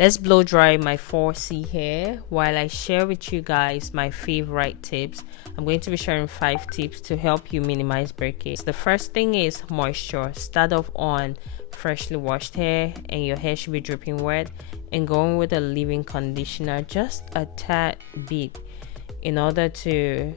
Let's blow dry my 4C hair while I share with you guys my favorite tips. I'm going to be sharing 5 tips to help you minimize breakage. The first thing is moisture. Start off on freshly washed hair, and your hair should be dripping wet, and going with a leave-in conditioner just a tad bit in order to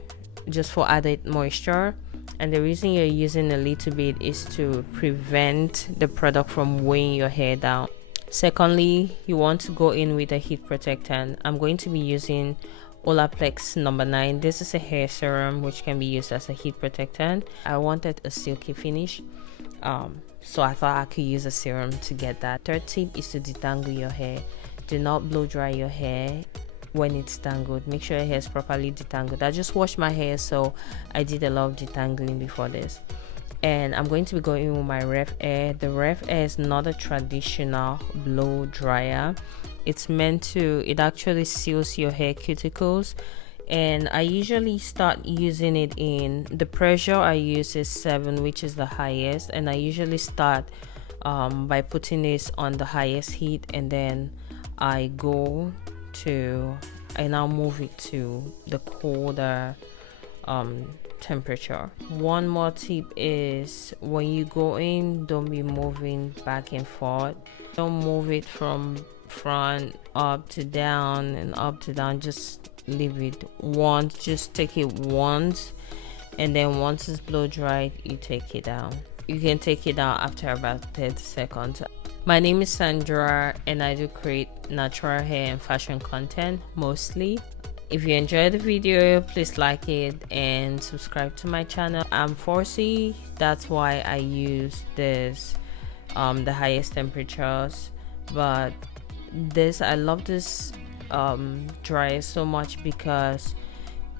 just for added moisture. And the reason you're using a little bit is to prevent the product from weighing your hair down. Secondly, you want to go in with a heat protectant. I'm going to be using Olaplex number 9. This is a hair serum which can be used as a heat protectant. I wanted a silky finish, so I thought I could use a serum to get that. Third tip is to detangle your hair. Do not blow dry your hair when it's tangled. Make sure your hair is properly detangled. I just washed my hair, so I did a lot of detangling before this. And I'm going to be going in with my Revair. The Revair is not a traditional blow dryer. It's meant to, it actually seals your hair cuticles. And I usually start using it in, the pressure I use is 7, which is the highest. And I usually start by putting this on the highest heat, and then I now move it to the colder temperature. One more tip is when you go in, don't be moving back and forth. Don't move it from front up to down and up to down. Just leave it once. Just take it once, and then once it's blow dried, you take it down. You can take it down after about 30 seconds. My name is Sandra, and I do create natural hair and fashion content mostly. If you enjoyed the video, please like it and subscribe to my channel. I'm 4C, that's why I use this the highest temperatures. But this, I love this dryer so much because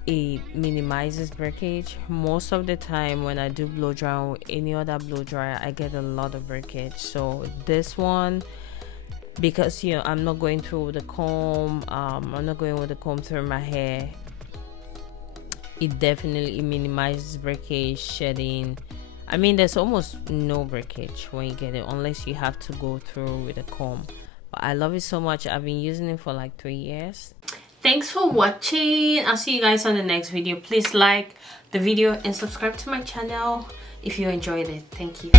it minimizes breakage. Most of the time when I do blow dry or any other blow dryer, I get a lot of breakage. So this one, because I'm not going through the comb, I'm not going with the comb through my hair, it definitely minimizes breakage, shedding. I mean, there's almost no breakage when you get it, unless you have to go through with a comb. But I love it so much. I've been using it for like 3 years. Thanks for watching. I'll see you guys on the next video. Please like the video and subscribe to my channel if you enjoyed it. Thank you.